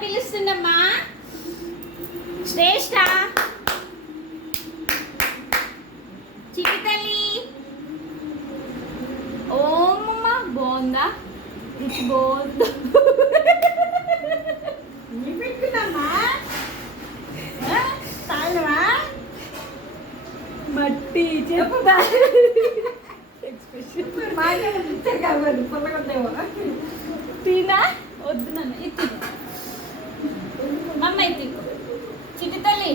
పిలుస్తుందమ్మా శ్రేష్ఠ చిట్టి తల్లి. ఓమమ్మ బాగుందా? రుచి బాగుందా? మట్టి చెప్తా తినా వద్దు నన్ను ఇది మమ్మ ఇది చిట్టి తల్లి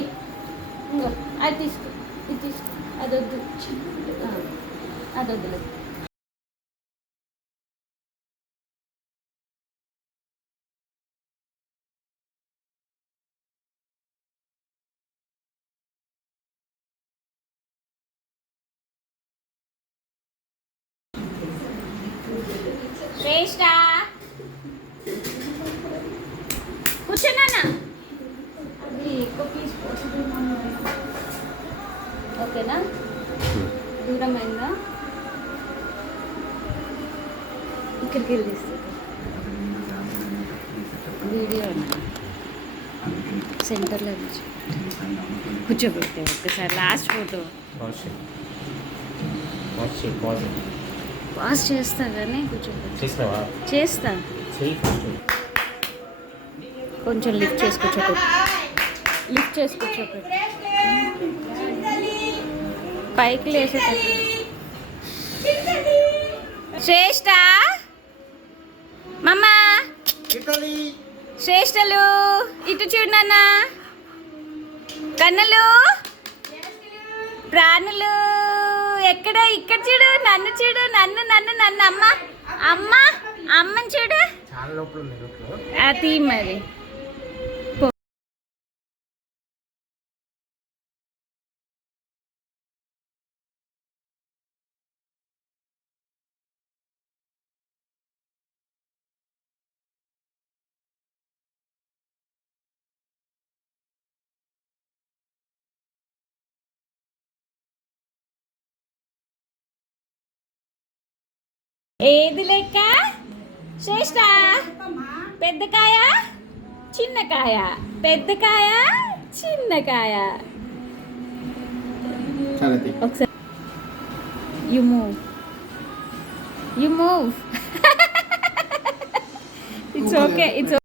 ఇంకో అది తీసుకో ఇది తీసుకో అది వద్దు అది వద్దులేదు. శ్రేష్ఠ కూర్చున్నానా? అది ఎక్కువ పీస్ ఓకేనా? దూరమైందా? ఇక్కడికి వెళ్ళి తీస్తుంది వీడియో సెంటర్లో కూర్చోబెట్టే ఒక్కసారి లాస్ట్ ఫోటో పాస్ చేస్తా కానీ చేస్తా కొంచెం లిఫ్ట్ చేసుకొచ్చోపెట్టు పైకి లేసేటట్టు. శ్రేష్ఠ మమ్మ శ్రేష్ఠలు ఇటు చూడు నాన్న కన్నులు ప్రాణులు ఎక్కడ ఇక్కడ చూడు నన్ను చూడు నన్ను నన్ను నన్ను అమ్మ అమ్మ అమ్మని చూడు అది మరి ఏది లెక్క శ్రేష్ఠ? పెద్ద కాయ చిన్న కాయ పెద్ద కాయ చిన్న కాయ. ఒకసారి you move it's okay it's